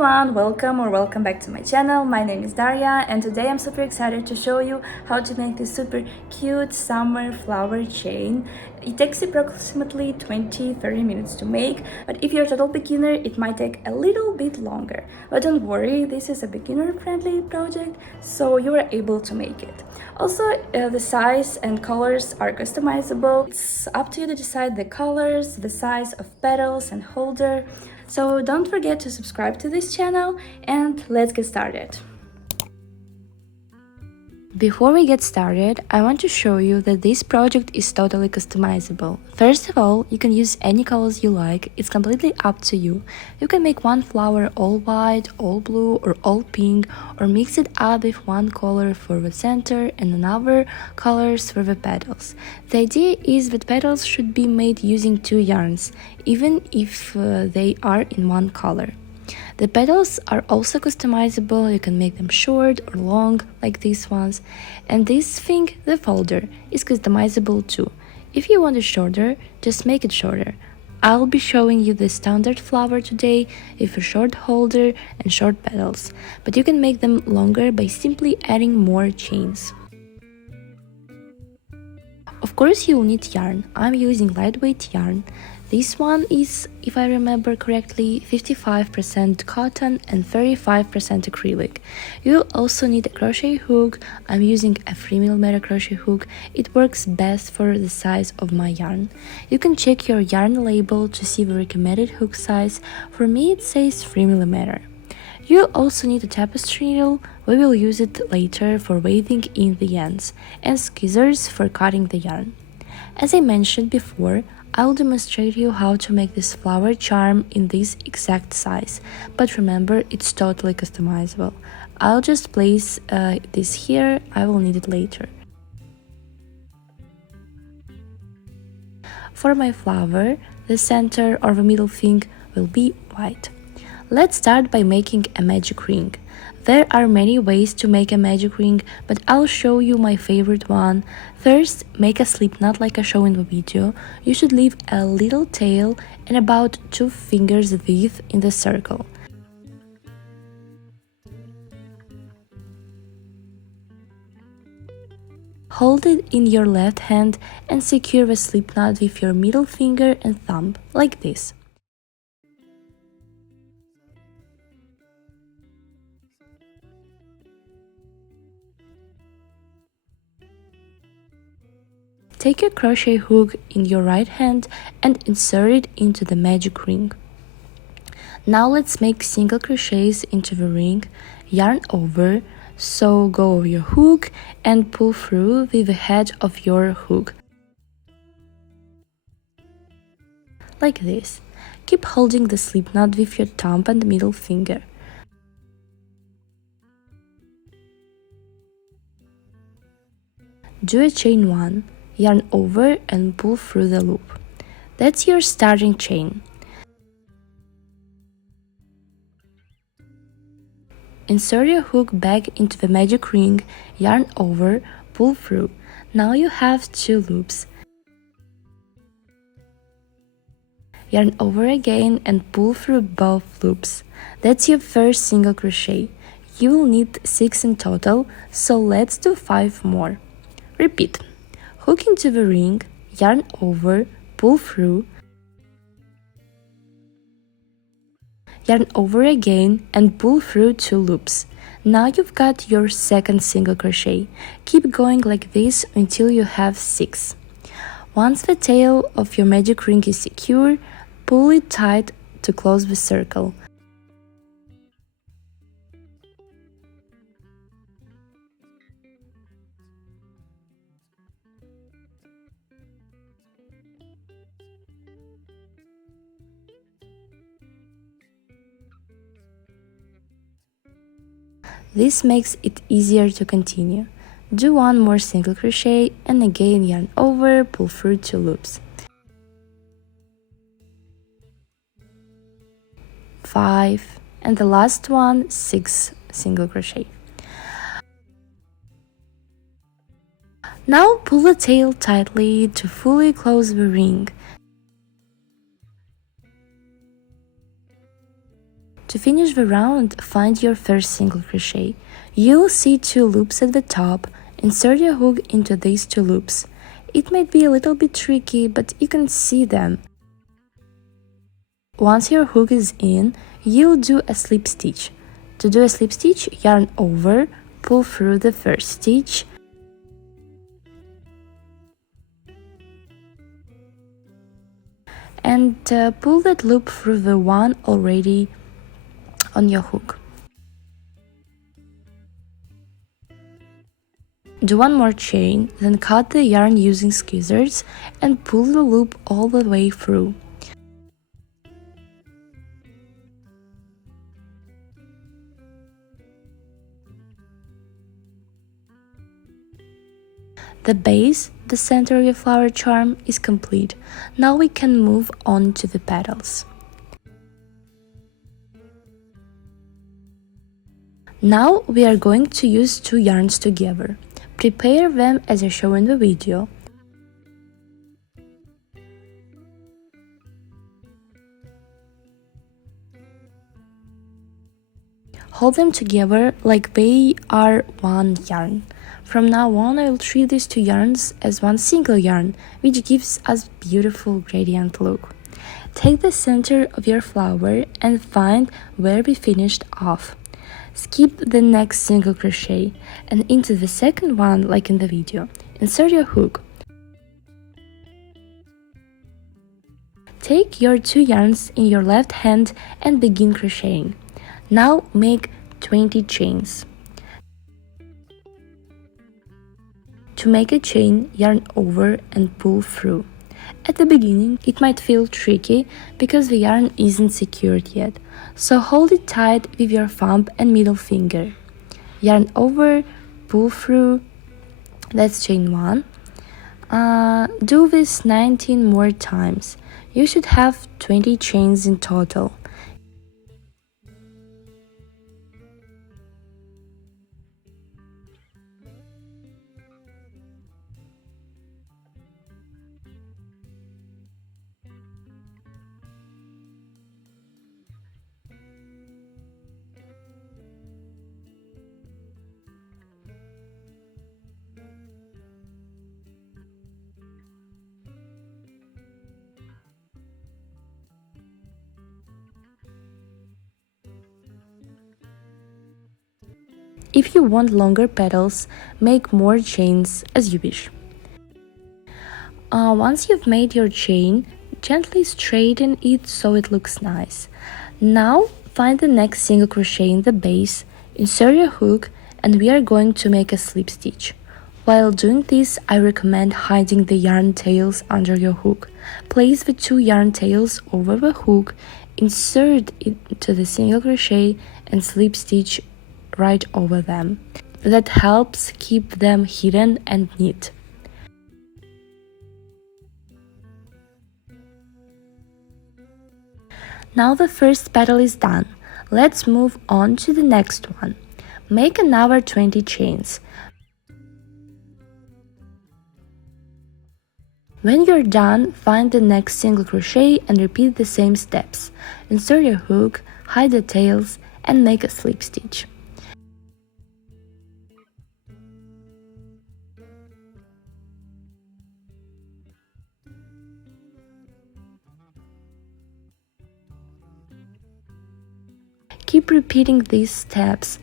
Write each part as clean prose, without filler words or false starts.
everyone, welcome back to my channel. My name is Daria and today I'm super excited to show you how to make this super cute summer flower chain. It takes approximately 20-30 minutes to make, but if you're a total beginner it might take a little bit longer. But don't worry, this is a beginner friendly project, so you are able to make it. Also, the size and colors are customizable. It's up to you to decide the colors, the size of petals and holder. So don't forget to subscribe to this channel and let's get started. Before we get started, I want to show you that this project is totally customizable. First of all, you can use any colors you like, it's completely up to you. You can make one flower all white, all blue or all pink, or mix it up with one color for the center and another colors for the petals. The idea is that petals should be made using two yarns, even if they are in one color. The petals are also customizable, you can make them short or long, like these ones. And this thing, the folder, is customizable too. If you want it shorter, just make it shorter. I'll be showing you the standard flower today with a short holder and short petals, but you can make them longer by simply adding more chains. Of course you'll need yarn. I'm using lightweight yarn. This one is, if I remember correctly, 55% cotton and 35% acrylic. You'll also need a crochet hook. I'm using a 3mm crochet hook. It works best for the size of my yarn. You can check your yarn label to see the recommended hook size. For me it says 3mm. You'll also need a tapestry needle. We will use it later for weaving in the ends, and scissors for cutting the yarn. As I mentioned before, I'll demonstrate you how to make this flower charm in this exact size, but remember, it's totally customizable. I'll just place this here, I will need it later. For my flower, the center or the middle thing will be white. Let's start by making a magic ring. There are many ways to make a magic ring, but I'll show you my favorite one. First, make a slip knot like I show in the video. You should leave a little tail and about 2 fingers width in the circle. Hold it in your left hand and secure the slip knot with your middle finger and thumb, like this. Take your crochet hook in your right hand and insert it into the magic ring. Now let's make single crochets into the ring, yarn over, so go over your hook and pull through with the head of your hook. Like this. Keep holding the slip knot with your thumb and middle finger. Do a chain 1. Yarn over and pull through the loop. That's your starting chain. Insert your hook back into the magic ring, yarn over, pull through. Now you have 2 loops. Yarn over again and pull through both loops. That's your first single crochet. You will need 6 in total, so let's do 5 more. Repeat. Hook into the ring, yarn over, pull through, yarn over again and pull through 2 loops. Now you've got your second single crochet. Keep going like this until you have 6. Once the tail of your magic ring is secure, pull it tight to close the circle. This makes it easier to continue. Do 1 more single crochet and again yarn over, pull through 2 loops. 5 and the last one 6 single crochet. Now pull the tail tightly to fully close the ring. To finish the round, find your first single crochet. You'll see 2 loops at the top. Insert your hook into these 2 loops. It might be a little bit tricky, but you can see them. Once your hook is in, you'll do a slip stitch. To do a slip stitch, yarn over, pull through the first stitch, and pull that loop through the one already on your hook. Do one more chain, then cut the yarn using scissors and pull the loop all the way through. The base, the center of your flower charm, is complete. Now we can move on to the petals. Now we are going to use 2 yarns together. Prepare them as I show in the video. Hold them together like they are one yarn. From now on, I will treat these 2 yarns as one single yarn, which gives us beautiful gradient look. Take the center of your flower and find where we finished off. Skip the next single crochet and into the second one, like in the video. Insert your hook. Take your 2 yarns in your left hand and begin crocheting. Now make 20 chains. To make a chain, yarn over and pull through. At the beginning, it might feel tricky because the yarn isn't secured yet, so hold it tight with your thumb and middle finger. Yarn over, pull through, that's chain 1. Do this 19 more times. You should have 20 chains in total. If you want longer petals, make more chains as you wish. Once you've made your chain, gently straighten it so it looks nice. Now find the next single crochet in the base, insert your hook, and we are going to make a slip stitch. While doing this, I recommend hiding the yarn tails under your hook. Place the 2 yarn tails over the hook, insert it into the single crochet and slip stitch right over them. That helps keep them hidden and neat. Now the first petal is done. Let's move on to the next one. Make another 20 chains. When you're done, find the next single crochet and repeat the same steps. Insert your hook, hide the tails, and make a slip stitch. Keep repeating these steps.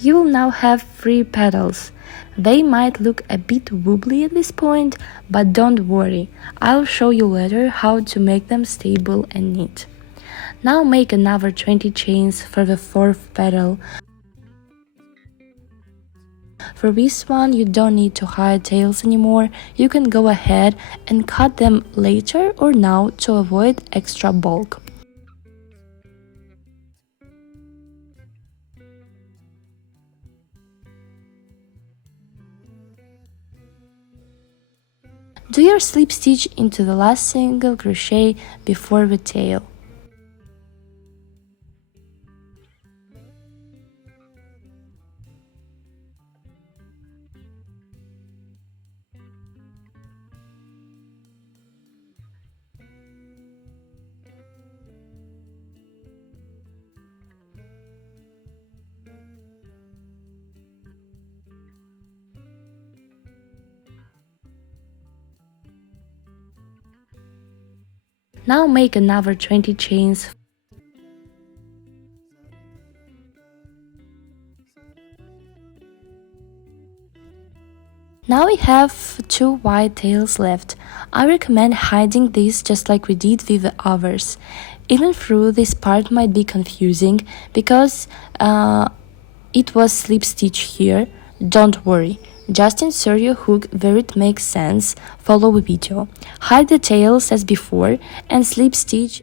You will now have 3 petals. They might look a bit wobbly at this point, but don't worry, I'll show you later how to make them stable and neat. Now make another 20 chains for the 4th petal. For this one, you don't need to hide tails anymore. You can go ahead and cut them later or now to avoid extra bulk. Do your slip stitch into the last single crochet before the tail. Now make another 20 chains. Now we have 2 white tails left. I recommend hiding these just like we did with the others. Even though this part might be confusing because it was slip stitch here, don't worry. Just insert your hook where it makes sense, follow the video. Hide the tails as before and slip stitch.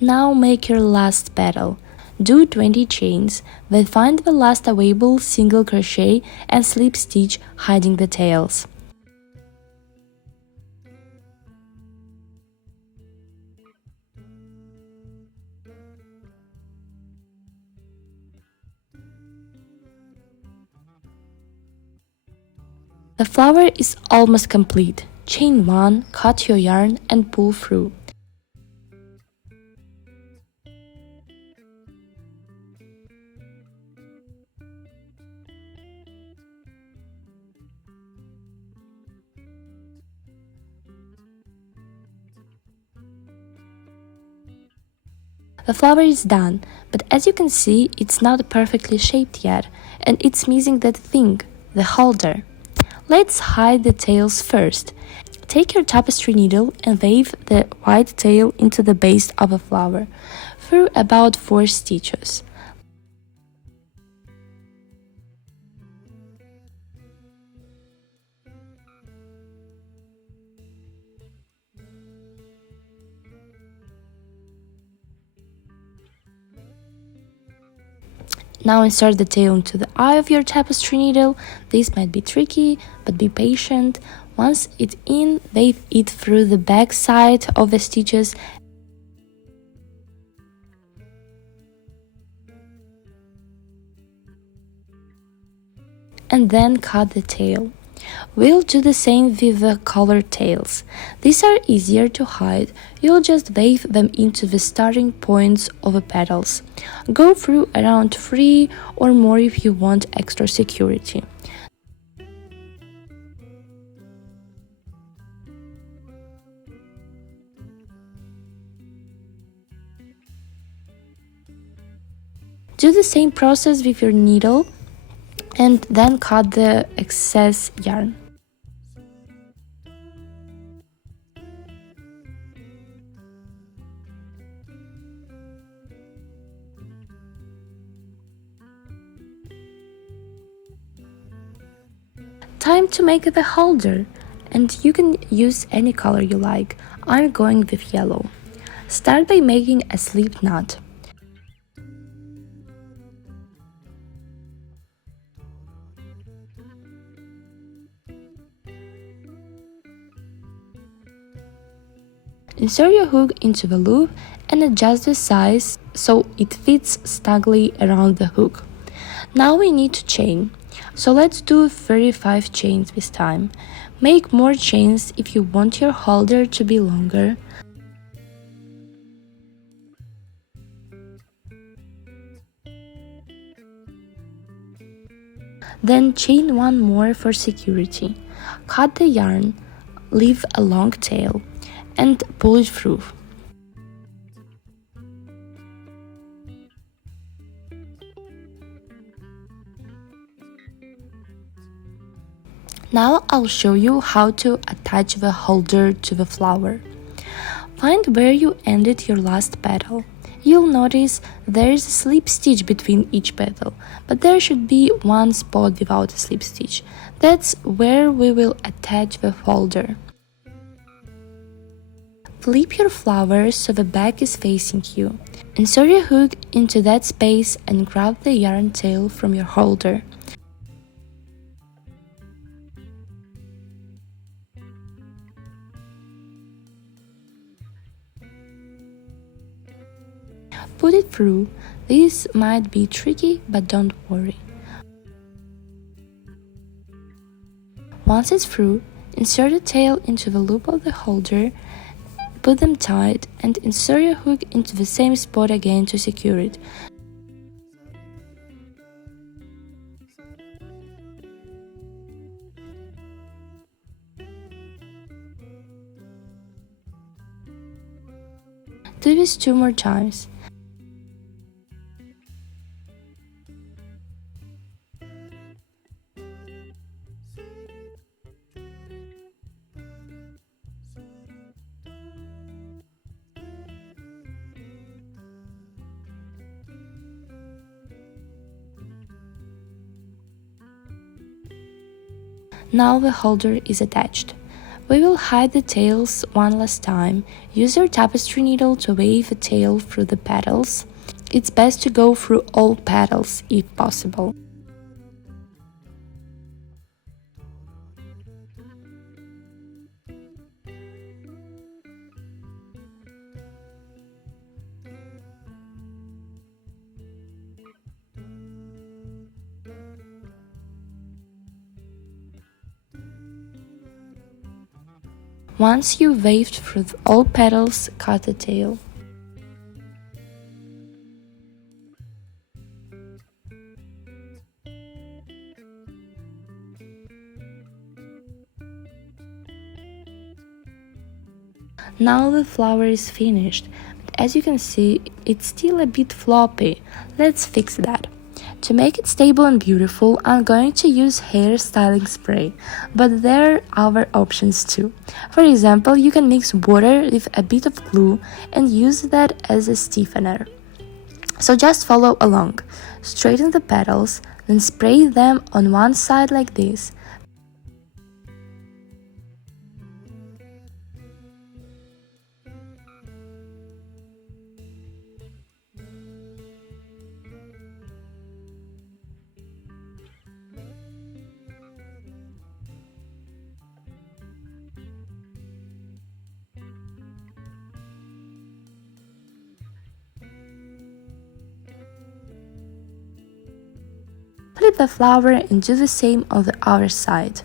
Now make your last petal. Do 20 chains, then find the last available single crochet and slip stitch hiding the tails. The flower is almost complete. Chain 1, cut your yarn and pull through. The flower is done, but as you can see, it's not perfectly shaped yet, and it's missing that thing, the holder. Let's hide the tails first. Take your tapestry needle and weave the white tail into the base of a flower through about 4 stitches. Now insert the tail into the eye of your tapestry needle. This might be tricky, but be patient. Once it's in, weave it through the back side of the stitches and then cut the tail. We'll do the same with the colored tails. These are easier to hide, you'll just weave them into the starting points of the petals. Go through around 3 or more if you want extra security. Do the same process with your needle and then cut the excess yarn. Time to make the holder, and you can use any color you like. I'm going with yellow. Start by making a slip knot. Insert your hook into the loop and adjust the size so it fits snugly around the hook. Now we need to chain, so let's do 35 chains this time. Make more chains if you want your holder to be longer. Then chain 1 more for security. Cut the yarn, leave a long tail, and pull it through. Now I'll show you how to attach the holder to the flower. Find where you ended your last petal. You'll notice there is a slip stitch between each petal, but there should be one spot without a slip stitch. That's where we will attach the holder. Flip your flower so the back is facing you. Insert your hook into that space and grab the yarn tail from your holder. Put it through. This might be tricky, but don't worry. Once it's through, Insert the tail into the loop of the holder, put them tight, and insert your hook into the same spot again to secure it. Do this 2 more times. Now the holder is attached. We will hide the tails one last time. Use your tapestry needle to weave the tail through the petals. It's best to go through all petals if possible. Once you've waved through all petals, cut the tail. Now the flower is finished, but as you can see, it's still a bit floppy. Let's fix that. To make it stable and beautiful, I'm going to use hair styling spray, but there are other options too. For example, you can mix water with a bit of glue and use that as a stiffener. So just follow along. Straighten the petals, then spray them on one side like this. Flip the flower and do the same on the other side.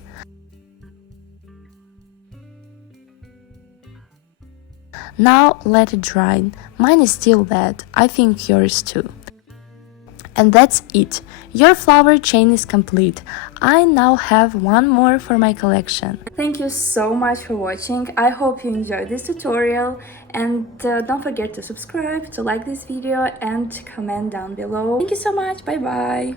Now let it dry. Mine is still wet, I think yours too. And that's it. Your flower chain is complete. I now have one more for my collection. Thank you so much for watching. I hope you enjoyed this tutorial, and don't forget to subscribe, to like this video and comment down below. Thank you so much. Bye bye.